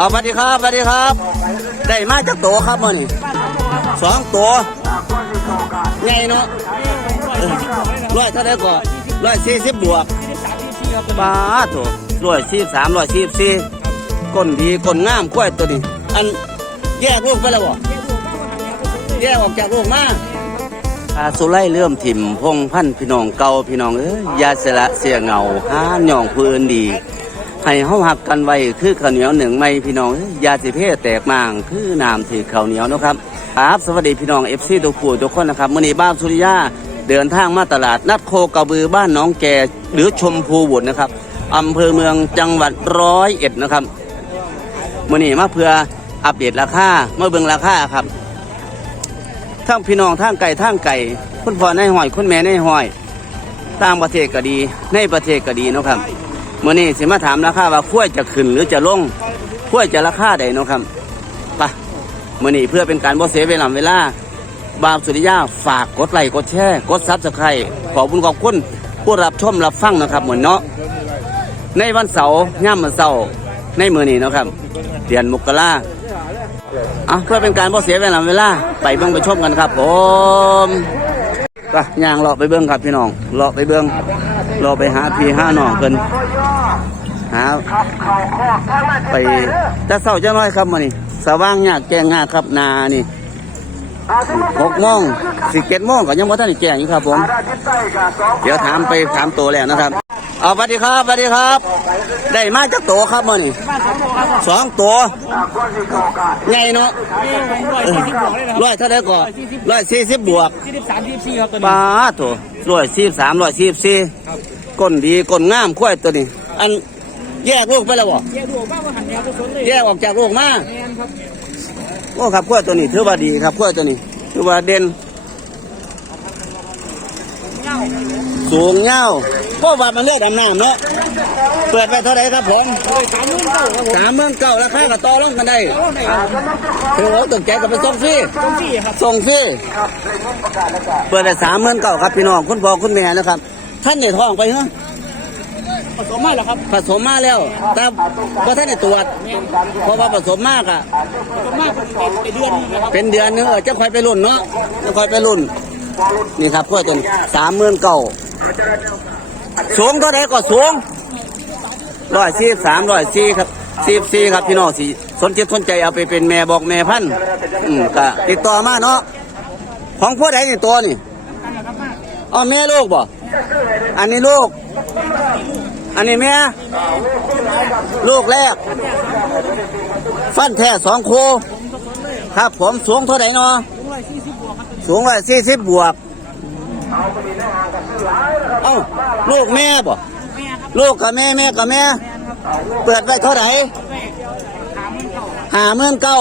เอาสวัสดีครับสวัสดีครับ ได้มาจากตัวครับมื่อนี่สองตัวใหญ่เนาะร้อยเท่าไหร่ก็ร้อยสี่สิบบวกป้าโถร้อยสี่สามร้อยสี่สี่ก้นดีก้นงามกล้วยตัวนี้อันแยกลูกไปแล้วบ่แยกออกจากลูกมาอาสุไลเริ่มถิ่มพงพันพี่น้องเก่าพี่น้องเอ้ยยาเสละเสียเงาหาหย่องพื้นดี ให้เฮาหักกันไว้คือข้าวเหนียวหนึ่งไม่พี่น้องยาสิเพศแตกมางคือน้ำถือข้าวเหนียวนะครับครับสวัสดีพี่น้องเอฟซีทุกผู้ทุกคนนะครับมื้อนี้บ้านสุริยาเดินทางมาตลาดนัดโคกระบือบ้านน้องแก่หรือชมพูบุตรนะครับอำเภอเมืองจังหวัดร้อยเอ็ดนะครับมื้อนี้มาเพื่ออัปเดตราคาเมื่อเบิ่งราคาครับทั้งพี่น้องทั้งไก่ทั้งไก่คุณพ่อในห้อยคุณแม่ในห้อยต่างประเทศก็ดีในประเทศก็ดีนะครับ มื่อนี้สิมาถามราคาว่าขั้วจะขึ้นหรือจะลงขั้วจะราคาใดเนาะครับไปมื่อนี้เพื่อเป็นการบ่เสียเวลาเวลาบาวสุริยาฝากกดไลค์กดแชร์กดซับสไครต์ขอบคุณขอบคุณผู้รับชมรับฟังนะครับเหมือนเนาะในวันเสาร์ย่ำวันเสาร์ในมือนี้นะครับเดือนมกราอะเพื่อเป็นการบ่เสียเวลาเวลาไปเบิ่งไปชมกันครับผมไปย่างเลาะไปเบิ่งครับพี่น้องเลาะไปเบิ่ง เลาะไปหาพี่หาน้องเพิ่นหาไปแต่เศร้าจะน้อยครับมันนี่สว่างยากแจ้งงากครับนานี่หกโมงสิเจ็ดโมงก็ยังบ่ทันได้แจ้งอยู่ครับผม เดี๋ยวถามไปถามตัวแล้วนะครับเอาสวัสดีครับสวัสดีครับ ได้มาจากตัวครับมันนี่สองตัวใหญ่เนาะเออร้อยเท่าไหร่ก็ร้อยสี่สิบบวกที่สิบสามที่สี่ครับตัวนี้ป้าโถร้อยสี่สามร้อยสี่สี่ ก้นดีก้นงามควายตัวนี้ อันแยกลูกไปแล้วบ่แยกดูบ้างว่าหันแนวกุศลเลยแยกออกจากลูกมาแมนครับโอ้ครับควายตัวนี้ถือว่าดีครับควายตัวนี้ถือว่าเด่นสูงยาวก็ว่ามันเลือดดำน้ำเนาะเปิดไปเท่าไหร่ครับผมสามหมื่นเก้าครับผมสามหมื่นเก้าราคาก็ต่อรองกันได้เอาไหนครับถือว่าตกใจกับไปส่งฟรีต้องสี่ครับส่งฟรีเปิดได้สามหมื่นเก้าครับพี่น้องคุณพ่อคุณแม่นะครับ ท่านในท้องไปเหรอผสมมาแล้วครับผสมมาแล้วแต่ก็ท่านได้ตรวจเพราะว่าผสมมากอะผสมมากเป็นเดือนนะครับเป็นเดือนนึงเออจะคอยไปรุ่นเนาะจะคอยไปรุ่น นี่ครับกล้วยตัวนี้สามหมื่นเก้าสูงเท่าไหร่ก็สูงร้อยสี่สามร้อยสี่ครับสี่สี่ครับพี่น้องสี่สนใจสนใจเอาไปเป็นแม่บอกแม่พันธุ์อืมก็ติดต่อมาเนาะของผู้ใดนี่ตัวนี่ อ๋อแม่ลูกบ่อันนี้ลูก อันนี้แม่ ลูกแรก ฟันแท้สองคูครับผมสูงเท่าไหร่เนาะสูงร้อยสี่สิบบวก เอ้าลูกแม่บ่ลูกกับแม่แม่กับแม่ เปิดไว้เท่าไหร่หาเมื่นเก้า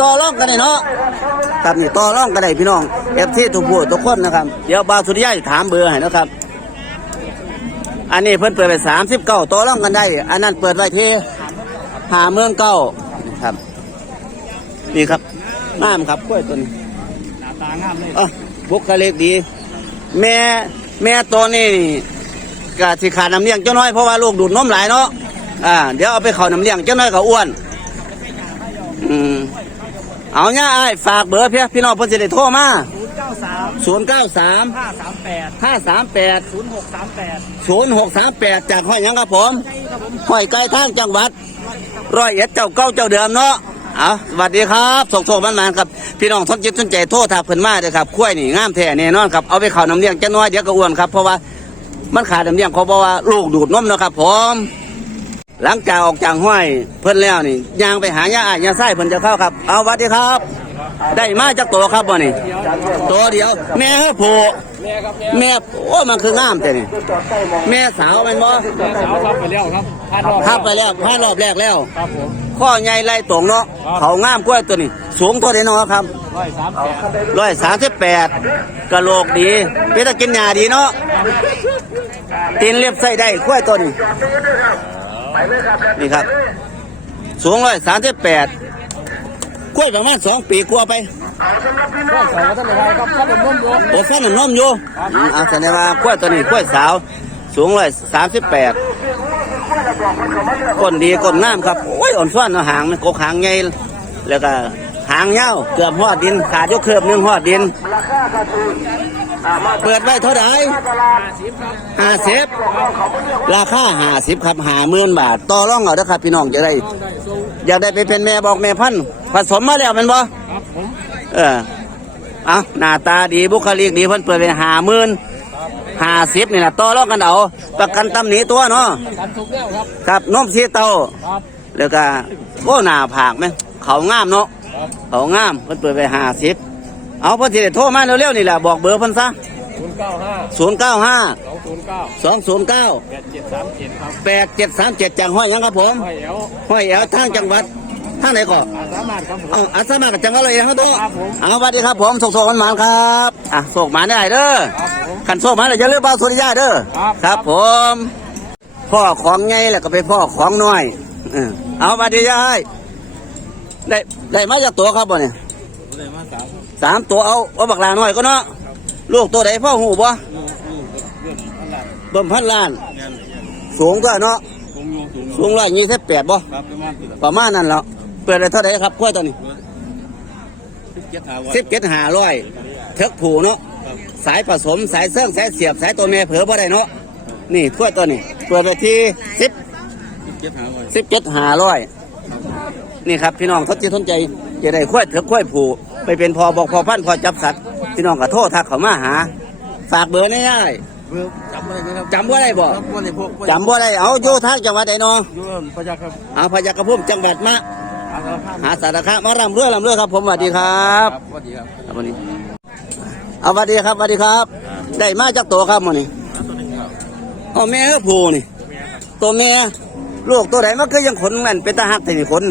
ต่อรองกันเนาะ ครับนี่ต่อรองกันได้พี่น้องเอฟซีทุกผู้ทุกคนนะครับ เดี๋ยวบาวสุริยะจะถามเบอร์ให้นะครับ อันนี้เพิ่นเปิดไปสามสิบเก้าต่อรองกันได้ อันนั้นเปิดไว้ที่หาเมืองเก้าครับ นี่ครับน้ำครับกล้วยตัวนี้หน้าตางามเลยอะบุคลิกดี แม่แม่ตัวนี้กะสิขาดน้ำเลี้ยงเจ้าน้อยเพราะว่าลูกดูดนมหลายเนาะอ่าเดี๋ยวเอาไปเข้าน้ำเลี้ยงเจ้าน้อยก็อ้วน อืม เอาเนี่ยไอ้ายฝากเบอร์เพี่พี่น้องเพิ่นสิได้โทรมาศูนย์เก้าสาม0 9 3 ห้าสามแปด5 3 8 ศูนย์หกสามแปด0 6 3 8 จากห้อยหยังครับผมห้อยไกลทางจังหวัด ร้อยเอ็ดเจ้าเก้าเจ้าเดิมเนาะเอาสวัสดีครับส่งโทรมันมาครับ พี่น้องทนจิตสนใจโทษทักเพิ่นมาเลยครับคุ้วยนี่งามแท้แน่นอนครับ เอาไปเข้าน้ำเลี้ยงจะน้อยเดี๋ยวก็อ้วนครับ เพราะว่ามันขาดน้ำเลี้ยงเขาบอกว่าลูกดูดนมเนาะครับผม หลังจากออกจากห้วยเพิ่นแล้วนี่ยางไปหายาอ้ายยาไส้เพิ่นจะเข้าครับ เอาสวัสดีครับ ได้มาจากตัวครับบ่นี่ตัวเดียว แม่เฮ้อโผแม่ครับแม่แม่โอ้มันคืองามแต่นี่แม่สาวแม่นบ่แม่สาวครับไปแล้วครับผ่านรอบครับไปแล้วผ่านรอบแรกแล้วครับผมข้อใหญ่ไล่ตรงเนาะเขางามกล้วยตัวนี้ สูงตัวเดียวเนาะครับร้อยสามแปดร้อยสามสิบแปดกะโหลกดีเป็นตะกินหญ้าดีเนาะตีนเล็บใส่ได้กล้วยตัวนี้ นี่ครับ สูงร้อยสามสิบแปดกล้วยประมาณสองปีกลัวาไปร้อยสองก็ท่านเลยครับถ้าเป็นนุ่มโยมโอ้ฟันน้มอยู่อืมเอาแสดงว่ากล้วยตัวนี้กล้วยสาว สูงร้อยสามสิบแปดก้นดีก้นงามครับ โอ้ยอ่อนซ้อนเนาะหางมันกกหางใหญ่แล้วก็หางยาวเกือบหอดดิน ขาดยกเคือบหนึงหอดดิน เปิดไว้เท่าไหร่ห้าสิบราคาห้าสิบครับห้าหมื่นบาท ต่อรองเอาเด้อครับพี่น้องจะได้ อยากได้ไปเป็นแม่บอกแม่พันธุ์ผสมมาแล้วแมันบ่ครับผมเออเอาหน้าตาดีบุคลิกดีเพิ่นเปิดไปห้าหมื่นห้าสิบนี่แหละต่อรองกันเอาประกันตำหนิตัวเนาะตัดทุกแล้วครับครับนมสีเตาครับแล้วก็โอ้หน้าผากไหมเขางามเนาะครับเขางามเพิ่นเปิดไปห้าสิบ เอาเพิ่นสิได้โทรมาเร็วๆนี่แหละบอกเบอร์เพิ่นซะศูนย์เก้าห้าศูนย์เก้าห้าสองศูนย์เก้าสองศูนย์เก้าแปดเจ็ดสามเจ็ดครับแปดเจ็ดสามเจ็ดจังห้อยหยังครับผมห้อยแอลห้อยแอวทางจังหวัดทางไหนก่อนอาสามารถครับผมเอาอาสามากับจังหวัดอะไรครับตัวครับผมเอาสวัสดีครับผมส่งส่งมันหมานครับอะส่งหมานได้เด้อครับผมขันส่งหมานเลยอย่าลืมเบาสุริยาเด้อครับครับผมพ่อของไงแล้วก็ไปพ่อของน้อยเออเอาสวัสดียายได้ได้มาจากตัวครับบ่เนี่ยเลยมาสาม สามตัวเอาเอาบักลาน้อยก็เนาะลูกตัวไหนพ่อหูบ่ลูกลูกเรื่องอะไรเบิ่มพันล้านงานสูงก็เนาะคงอยู่สูงสูงร้อยยี่สิบแปดบ่ครับประมาณสิบประมาณนั้นแล้วเปิดได้เท่าไหร่ครับกล้วยตัวนี้สิบเจ็ดหาวันสิบเจ็ดหาร้อยเทิกผูเนาะครับสายผสมสายเสื่องสายเสียบสายตัวแม่เผือบ่ได้เนาะนี่กล้วยตัวนี้เปิดไปที่สิบสิบเจ็ดหาวันสิบเจ็ดหาร้อยนี่ครับพี่น้องทดจิตทนใจจะได้กล้วยเถิกกล้วยผู ไปเป็นพอบอกพอพันธุ์พอจับสัตว์พี่น้องก็โทษทักเขามาหา ฝากเบอร์นี่ได้เบื่อจำอะไรไหมครับจำบ่ได้บ่จำบ่ได้พวกจำบ่ได้เอาอยู่ทางจังหวัดใดเนาะอยู่ประจักษ์ครับเอาพยากระพุ่มจังหวัดมาอาสาภาพหาสารคามมารำเรื่อรำเรื่อครับ ผมสวัสดีครับครับสวัสดีครับครับวันนี้เอาสวัสดีครับสวัสดีครับ ได้มาจากตัวครับมันนี่ตัวหนึ่งครับอ๋อแม่ก็ผูนี่ ตัวแม่ลูกตัวไหนมันก็ยังขนแม่นเป็นตาหักแต่นี่ขน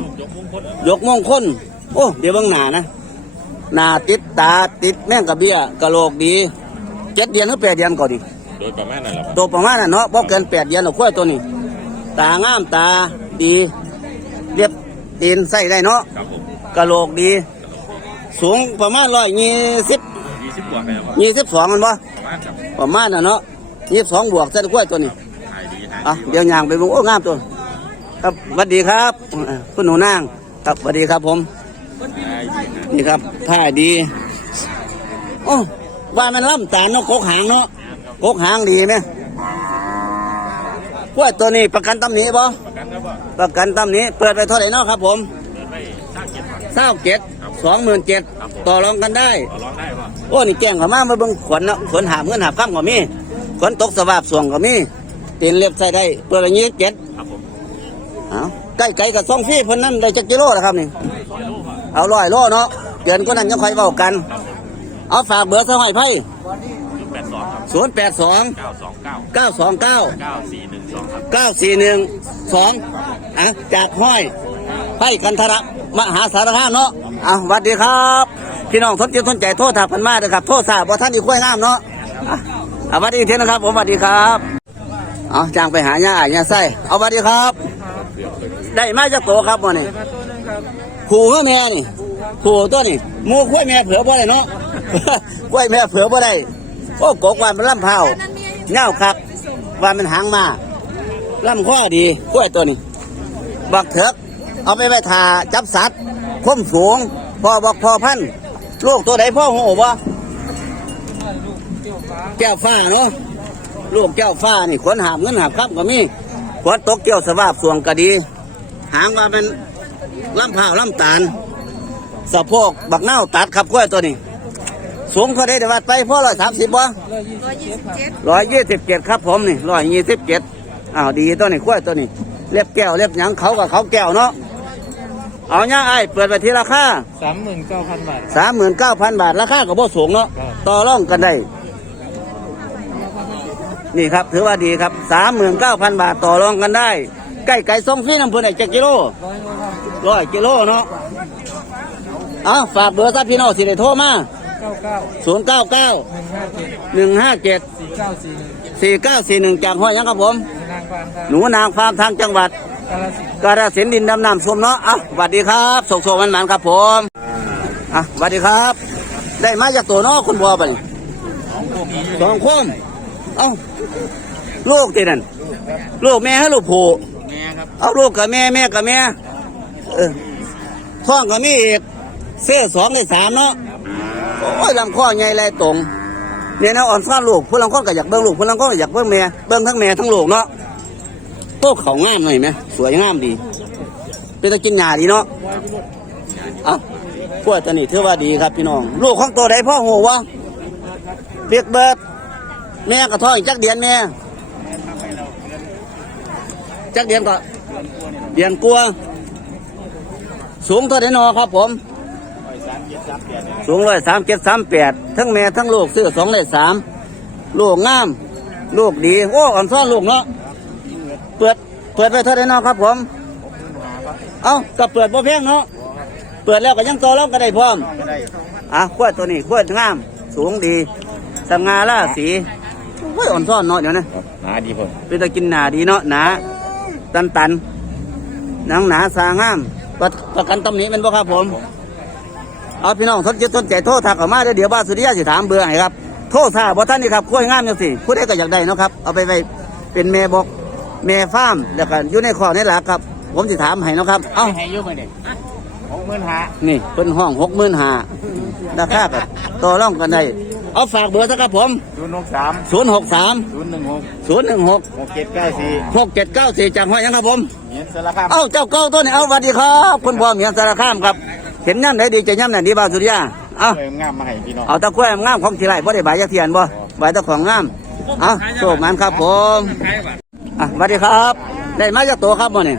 ลูกยกมงคลยกมงคล โอ้เดี๋ยวเบางหน้านะหน้าติดตาติดแม่งกระเบี้ยกระโหลกดีเจ็ดเดือนหรือแปดเดือนก่อนดิโดยประมาณนั้นแหละตัวประมาณนั้นเนาะบ่เกินแปดเดือนหรอกขั้วตัวนี้ ตางามตาดี เรียบตีนใส่ได้เนาะครับผมกระโหลกดี สูงประมาณร้อยยี่สิบยี่สิบบวกไปครับยี่สิบสองมันบ่ประมาณครับประมาณน่ะเนาะยี่สิบสองบวกเส้นกล้วยตัวนี้ถ่ายดีถ่ายอะเดี๋ยวยางไปบุงโอ้งามตัว ครับสวัสดีครับอ่าคุณหนูนางครับสวัสดีครับผมถ่ายดี นะนี่ครับท่าดี โอ้ว่ามันล่ำตาลเนาะกกหางเนาะกกหางดีไหมกล้วยตัวนี้ประกันตำหนิบ่ประกันครับว่าประกันตำหนิเปิดไปเท่าไหร่เนาะครับผมเปิดไปสร้างเก็บครับเศร้าเจ็ดสองหมื่นเจ็ดต่อรองกันได้ต่อรองได้ป่ะโอ้นี่แจ้งเขามามาเบิ่งขวัญเนาะขวัญหาบเงินหาบข้ามก็มีขวัญตกสภาพส่วงก็มีตีนเล็บใส่ได้เปิดอะไรยี่สิบเจ็ดครับผมเอา ใกล้ไก่กับซองฟี่เพิ่นนั่นได้จักกิโลแล้วครับนี่ เอาร้อยโลเนาะเกินก็นั่นยังค่อยเว้ากัน เอาฝากเบอร์สมัยไพ่แปดสองครับศูนย์แปดสองเก้าสองเก้าเก้าสองเก้าเก้าสี่หนึ่งสองครับเก้าสี่หนึ่งสองอะจากห้อยไพ่กันทระมหาสารคามเนาะเอาสวัสดีครับ พี่น้องทนจิตทนใจโทษถาพันมาเด้อครับ โทษสาบ่ท่านอีกล้วยงามเนาะอะเอาสวัสดีอีกทีนะครับผมสวัสดีครับ เอาจ้างไปหาย่าย่าไส้เอาสวัสดีครับ ได้มาจากโตครับวันนี้ผูก็แม่นี่ผูตัวนี่หมูกล้วยแม่เผือบ่ได้เนาะ กล้วยแม่เผือบ่ได้โอ้กกวานมันลำเผาเน่าครับวานมันหางมาลำข้อดีกล้วยตัวนี้ บักเถกเอาไปไปทาจับสัตว์คมสูงพ่อบอกพ่อพันธุ์ลูกตัวไหนพ่อหูบ่แก้วฟ้าเนาะลูกแก้วฟ้านี่ขนหาบเงินหาบครับก็มีขนตกเกี่ยวสภาพสวงก็ดี หางว่าเป็นลำพร้าวลำตาลสะโพกบักเน่าวตัดครับกล้วยตัวนี้ สูงเขาได้เดี๋ยววัดไปพ่อร้อยสามสิบบ่ร้อยยี่สิบเจ็ดร้อยยี่สิบเจ็ดครับผมนี่ร้อยยี่สิบเจ็ดอ้าวดีตัวนี้กล้วยตัวนี้ เล็บแก้วเล็บหยังเขากับเขาแก้วเนาะเอาเนี้ยไอ้ายเปิดไปที่ราคาสามหมื่นเก้าพันบาทสามหมื่นเก้าพันบาท ราคาก็บ่สูงเนาะครับต่อรองกันได้นี่ครับถือว่าดีครับสามหมื่นเก้าพันบาทต่อรองกันได้ ใกล้ไก่ส่งฟรีน้ำเพื่อนไอ้เจ็ดกิโลร้อยโลครับร้อยกิโลเนาะเอาฝากเบอร์ซะพี่น้องสิได้โทรมาเก้าเก้าศูนย์เก้าเก้าหนึ่งห้าเจ็ดหนึ่งห้าเจ็ดสี่เก้าสี่หนึ่งสี่เก้าสี่หนึ่งจากห้อยหยังครับผมนางฟางครับหนูนางฟาร์มทางจังหวัดกาลสินธุ์กาฬสินธุ์ดินดำน้ำส้มเนาะอะสวัสดีครับส่งส่งมันมันๆครับผมอะสวัสดีครับ ได้มาจากตัวเนาะคุณบัวไปสองคนเอ้าลูกตีนั่นลูกแม่ให้ลูกผู แม่ครับเอาลูกกับแม่แม่กับแม่เออท้องกับมีอีกเสื้อสองในสามเนาะโอ้ยลำข้อใหญ่ไรตรงเนี่ยนะอ่อนซ่อลูกผู้ลังคนก็อยากเบิ้งลูกผู้ลังคนก็อยากเบิ้งแม่เบิ้งทั้งแม่ทั้งลูกเนาะโต๊ะเขางามหน่อยไหมสวยงามดี เป็นตะกินหญ้าดีเนาะอะพวกตัวนี้ถือว่าดีครับพี่น้อง ลูกของตัวใดพ่อโหวะเปียกเบิดแม่กระท้องอีกจักเดือนแม่ จักเดือนก็เดือนกลัวาสูงเท่าไดนอครับผมสูงร้อยสามเจ็ดสามแปดทั้งแม่ทั้งลูกซื้อสองได้สามลูกงาม ลูกดี โอ้อ่อนซ่อนลูกเนาะเปิดเปิดไปเท่าไดนอครับผม เอ้าก็เปิดบ่แพงเนาะเปิดแล้วก็ยังโตแล้วก็ได้พร้อมก็ได้อะขวดตัวนี้ขวดงาม สูงดีสง่าราศีโอ้ยอ่อนซ่อนเนาะเดี๋ยวนะครับหนาดีผมเป็นตะกินหนาดีเนาะหนา ตันตันหนังหนาสางามประประกันตำหนิเป็นบ่ครับผม เอาพี่น้องสนใจสนใจโทษทักเข้ามาเดี๋ยวเดี๋ยวบ้านสุริยะสิถามเบอร์ให้ครับ โทษท่าบ่ท่านนี่ครับกล้วยงามจังสิผู้ใดก็อยากได้เนาะครับ เอาไปไปเป็นแม่บอกแม่ฟาร์มแล้วก็อยู่ในคอกในหลักครับ ผมสิถามให้เนาะครับ เอ้าให้ยุ่งไปเด็กหกหมื่นหานี่เป็นห้องหกหมื่นห้าราคาแบบต่อรองกันได้ เอาฝากเบอร์สักครับผม ศูนย์หกสามศูนย์หกสามศูนย์หนึ่งหกศูนย์หนึ่งหกหกเจ็ดเก้าสี่หกเจ็ดเก้าสี่จากห้อยยังครับผมเงี้ยสารคาม เอ้าเจ้าเก้าตัวนี้เอาสวัสดีครับคุณพ่อเมียสารคามครับ เห็นย่ำไหนดีใจย่ำไหนดีบ้าวสุริยาเอาเติมงามมาให้พี่น้อง เอาตะกล้วยงามของทีไรบ่ได้ใบายยาเทียนบ่ใบตะของงามเอาโชคมันครับผมอะสวัสดีครับ ได้มาจากตัวครับบ่เนี่ย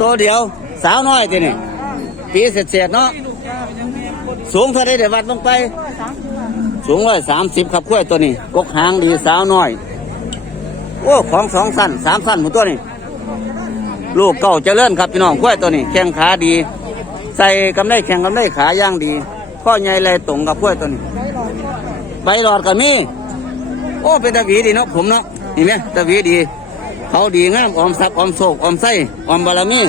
ตัวเดียวสาวน้อยทีนี่ปีเศษๆเนาะสูงเท่าไรเดี๋ยววัดลงไป สูงร้อยสามสิบครับกล้วยตัวนี้ กกหางดีสาวน้อย โอ้ของสองสั้นสามสั้นหมดตัวนี้ ลูกเก่าเจริญครับพี่น้องกล้วยตัวนี้ แข้งขาดี ใส่กำไดแข้งกำไดขาย่างดี ข้อใหญ่เลตรงกับกล้วยตัวนี้ ใบหลอดก็มีโอ้เป็นตะวีดีเนาะผมเนาะนี่ไหมตะวีดี เขาดีงามออมทรัพย์ออมโศกออมไส้ออมบารมี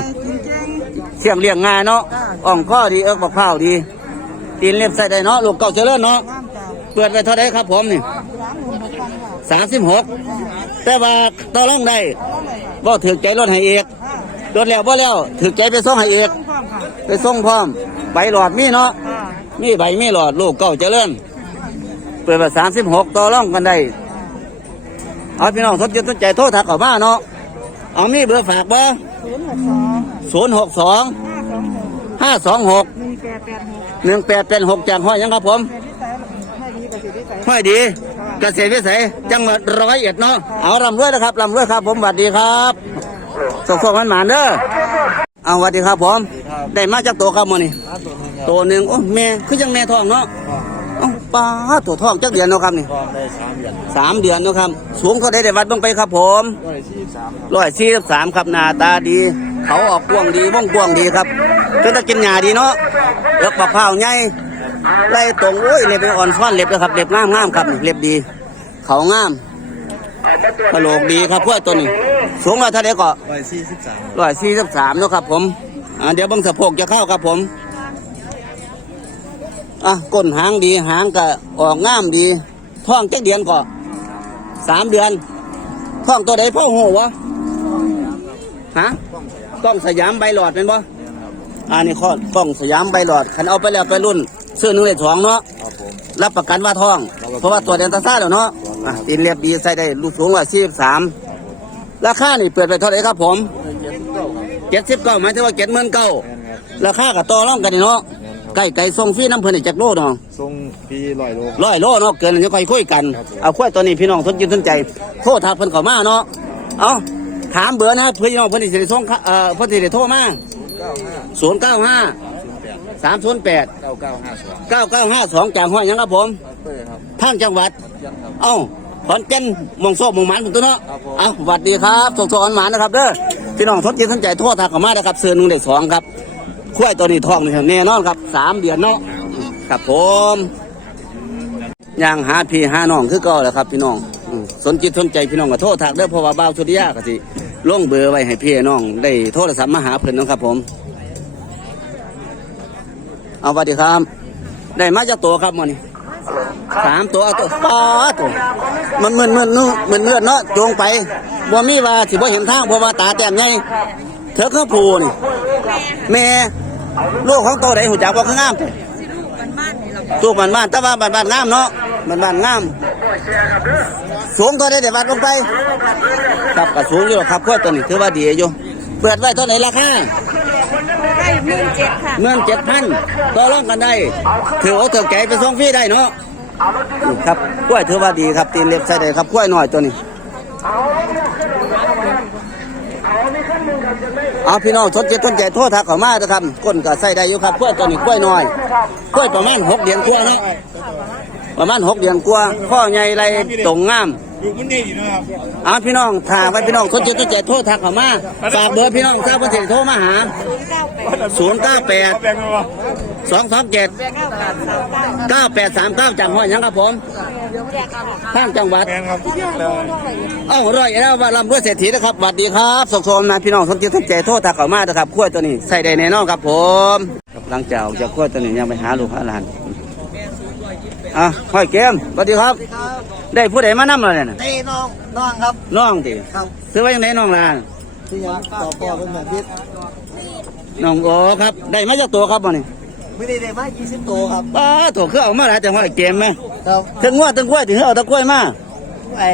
เชี่ยงเลี้ยงง่ายเนาะอ่องข้อดีเอิกบักพร้าวดีตีนเล็บใส่ได้เนาะลูกเก่าเจริญเนาะ เปิดไปเท่าไรครับผมนี่สามสิบหกแต่ว่าต่อรองได้บ่ถือใจรถให้เอกรถแล้วบ่แล้วถือใจไปส่งให้เอกไปส่งพร้อมใบหลอดมีเนาะมีใบมีหลอดลูกเก่าเจริญเปิดไปสามสิบหกต่อรองกันได้เอาพี่น้องสนใจสนใจโทรทักเข้ามาเนาะเอามีเบอร์ฝากบอร์ศูนย์หกสองศูนย์หกสองห้าสองหกหนึ่งแปดแปดหกหนึ่งแปดเป็นหกจากห้อยยังครับผม ห้อยดี เกษตรวิสัยจังหวัดร้อยเอ็ดเนาะเอาลำด้วยนะครับลำด้วยครับผมสวัสดีครับส่งส่งมันหมานเด้อเอาสวัสดีครับผมได้มาจากตัวครับมื้อนี้ตัวหนึ่งโอ้แม่คือยังแม่ท้องเนาะเอ้าปลาตัวท้องจักเดือนเนาะครับนี่พร้อมได้สามเดือนสามเดือนเนาะครับ สูงเท่าใดได้วัดเบ้างไปครับผมร้อยสี่สิบสามครับร้อยสี่สิบสามครับหน้าตาดี เขาออกกวางดีว่องกวางดีครับเป็นตะกินหญ้าดีเนาะเล็บปลาเผาวใหญ่ ไล่ตรงโอ้ยเล็บเป็นอ่อนฟ้อนเล็บนะครับเล็บงามงามๆครับนี่เล็บดี เขางามกระโหลกดีครับพวกตัวนี้ สูงมาเท่าไดก็ร้อยสี่สิบสามร้อยสี่สิบสามเนาะครับ ผมอ่าเดี๋ยวเบังสะโพกจะเข้าครับผมอะก้นหางดีหางก็ออกงามดี ท้องเจ็ดเดือนก็สามเดือน ท้องตัวใดพ่อหัวะฮะกล้องสยามใบหลอดเป็นบ่อ่านี่ข้อกล้องสยามใบหลอดคันเอาไปแล้วไปรุ่น ซื้อหนึ่งเลยสองเนาะครับผม รับประกันว่าท้องเพราะว่าตัวเดนตาซ่าแล้วเนาะอะตีนเรียบดีใส่ได้ลูกสูงกว่าสี่สามราคานี่เปิดไปเท่าไหร่ครับผมเจ็ดสิบเก้าครับเจ็ดสิบเก้าหมายถึงว่าเจ็ดหมื่นเก้าแม่นครับราคากับต่อรองกันนี่เนาะไก่ไก่ส่งฟรีน้ำเพิ่นอีกจากโลเนาะทรงปีร้อยโลร้อยโลเนาะเกินจะค่อยคุยกันครับผม เอาคุยตัวนี้พี่น้องสนใจสนใจโทษทักเพิ่นเข้ามาเนาะเอาถามเบอร์นะเพื่อนพี่น้องเพิ่นสิได้ส่งค่ะเอ่อเพิ่นสิได้โทรมาเก้าห้าศูนย์เก้าห้าแปด สามศูนย์แปดเก้าเก้าห้าสองเก้าเก้าห้าสองจากห้อยหยังครับผมเปิดครับทางจังหวัด ยังครับ เอ้าขอนแก่นมงโซ่มงหมันผมตัวเนาะครับผม เอาสวัสดีครับส่งสอนหมานนะครับเด้อพี่น้องทดจิตสนใจโทษทางเข้ามานะครับเสือหนึ่งเด็กสองครับคุ้ยตัวนี้ทองนี่แน่นอนครับสามเดือนเนาะครับผมย่างหาพี่หาน้องคือเก็แหละครับ พี่น้องอืมสนจิตสนใจพี่น้องก็โทษทางเด้อเพราะว่าบ่าวสุริยะก็สิลงเบอร์ไว้ให้พี่น้องได้โทรศัพท์มาหาเพิ่นเนาะครับผม เอาสวัสดีครับ ได้มาจากตัวครับมื้อนี้สามตัวเอาตัวปลาตัวมันเหมือนเหมือนนู่นเหมือนเลือดเนาะโจงไปบ่มีว่าสิบ่เห็นทางเพราะว่าตาแต้มใหญ่เธอคือผู้นี่แม่ลูกของโตได้หูจักบ่คืองามสิลูกบ้านบ้านนี่เราลูกบ้านบ้านแต่ว่าบ้านบ้านงามเนาะบ้านบ้านงามสูงเท่าใดเดี๋ยววัดลงไปครับก็สูงอยู่หรอกครับข้อตัวนี้ถือว่าดีอยู่เปิดไว้เท่าไหร่ราคาได้ หมื่นเจ็ดค่ะเงินเจ็ดพันต่อรองกันได้ถือเอาเถือแก่ไปส่งฟรีได้เนาะครับกล้วยถือว่าดีครับตีนเล็บใส่ได้ครับกล้วยหน่อยตัวนี้เอาพี่น้องสนใจสนใจโทษทักเขามาเถอะครับก้นก็ใส่ได้อยู่ครับกล้วยตัวนี้กล้วยหน้อยกล้วยประมาณหกเดือนกว่าเนาะประมาณหกเดือนกว่าข้อใหญ่ไรตรงงาม ดูมันดีนะครับเอาพี่น้องถามไว้พี่น้องคนจะต้องใจโทษทักเขามาฝากเบอร์พี่น้องทราบว่าสิโทรมาหาศูนย์เก้าแปด0 9 8แบ่งมา2 2 7เก้าแปดสามเก้า9 8 3 9จังห้อยหยังครับผมเดี๋ยวแยกกันทางจังหวัดแบ่งครับเลยเอ้าร้อยแล้วว่าลำเพื่อเศรษฐีนะครับสวัสดีครับสกสมนะพี่น้องคนที่สนใจโทษทักเขามานะครับขั้วยตัวนี้ใส่ได้แน่นอนครับผมครับหลังจากออกจากขั้วยตัวนี้ยังไปหาลูกหาหลานอะห้อยเกมสวัสดีครับ ได้ผู้ใดมานำเราเนี่ยน่ะเต้น้องน้องครับน้องติครับซื้อไว้ยังไงน้องล่ะที่ยังต่อพ่อเป็นแบบพิษน้องโอครับ ได้มาจากตัวครับวันนี้ไม่ได้ได้มายี่สิบตัวครับป้าตัวคือเอามาหลายแต่ว่าเกมไหมครับถึงว่าถึงกล้วยถึงเอาตะกล้วยมาไอ้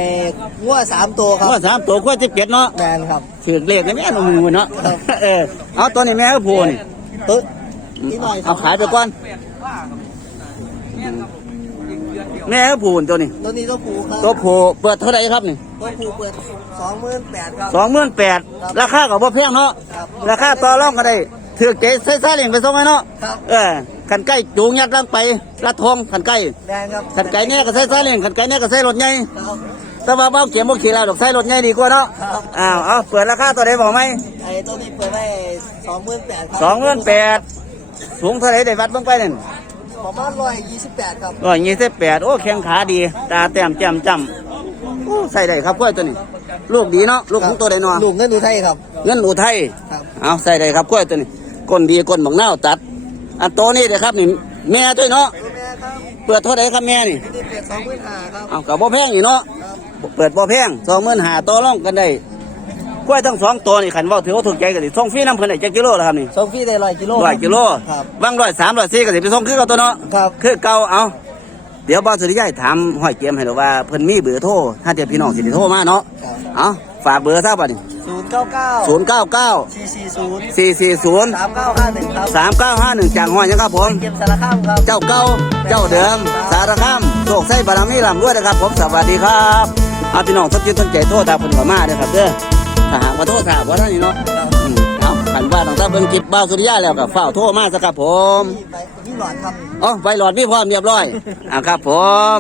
งัวสามตัวครับว่าสามตัวกล้วยสิบเจ็ดเนาะแมนครับถือเลขในแม่นมือเนาะครับเออเอาตัวนี้แม่ก็พูนี่ตึ๊ดนี่หน่อยเอาขายไปก่อน แม่ก็พูนตัวนี้ ตัวนี้ตัวผูครับตัวผูเปิดเท่าไหร่ครับนี่ตัวผูเปิดสองหมื่นแปดครับสองหมื่นแปดราคากับบ่แพงเนาะครับราคาต่อรองก็ได้ถือเก๋ใส่ซาเลียงไปส่งไว้เนาะครับเออขันใกล้จูงยัดลังไปละทงขันใกล้แมนครับขันไก่เนี่ยก็ใส่ซาเลียงขันไก่เนี่ยก็ใส่รถใหญ่ครับแต่ว่าเบ้าเขียมบ่ขี่เราดอกใส่รถใหญ่ดีกว่าเนาะครับอ้าวเอาเปิดราคาตัวใดบอกไหมไอ้ตัวนี้เปิดได้สองหมื่นแปดครับสองหมื่นแปดสูงเท่าไหรได้วัดเบ้างไปนั่น ประมาณร้อยยี่สิบแปดครับร้อยยี่สิบแปดโอ้แข้งขาดี ตาแต้มแจ่มจำโอ้ใส่ได้ครับกล้วยตัวนี้ ลูกดีเนาะลูกของตัวใดเนาะลูกเงินดูไทยครับ เงินอุทัยครับเอาใส่ได้ครับกล้วยตัวนี้ก้นดีก้นบักเน่าวตัด อันโตนี่เลยครับนี่แม่ด้วยเนาะตัวแม่ครับเปิดเท่าไหรครับแม่นี่นี่เปิดสองหมื่นห้าครับเอากับบ่แพงนี่เนาะครับเปิดบ่แพงสองหมื่นหาต่อรองกันได้ กล้วยทั้งสองตัวนี่ขันเว่าถือว่าถูกใจกันดิส่งฟรีน้ำเพิ่นได้จักกิโลแล้วครับนี่ส่งฟรีได้ร้อยกิโลร้อยกิโลครับบางร้อยสามร้อยสี่ก็สิไปส่งคือเก่าตัวเนาะครับคือเก่าเอาเดี๋ยวบ่าวสุริยะถามห้อยเกมให้หรอกว่าเพิ่นมีเบอร์โทรถ้าเดี๋ยวพี่น้องสิได้โทรมาเนาะครับเอาฝากเบอร์ซะบัดนี้ศูนย์เก้าเก้าศูนย์เก้าเก้าสี่สี่ศูนย์สี่สี่ศูนย์สามเก้าห้าหนึ่งครับสามเก้าห้าหนึ่งจากห้อยนะครับผมเก็บสารข้ามครับเจ้าเก่าเจ้าเดิมสารคามโชคไส้บารมีลำด้วยนะครับผมสวัสดีครับเอาพี่น้องสนใจสนใจโทษทางคนขมาเด้อครับเด้อ ถ้าหากว่าโทษถ้าหากว่าท่านนี่เนาะอืมเอาขันว่าตั้งแต่เบิ่งคลิปบ้าวสุริยะแล้วก็เฝ้าวโทรมาสักครับผม นี่ไปนี่หลอดครับ อ๋อไฟหลอดพี่พร้อมเรียบร้อย อะครับผม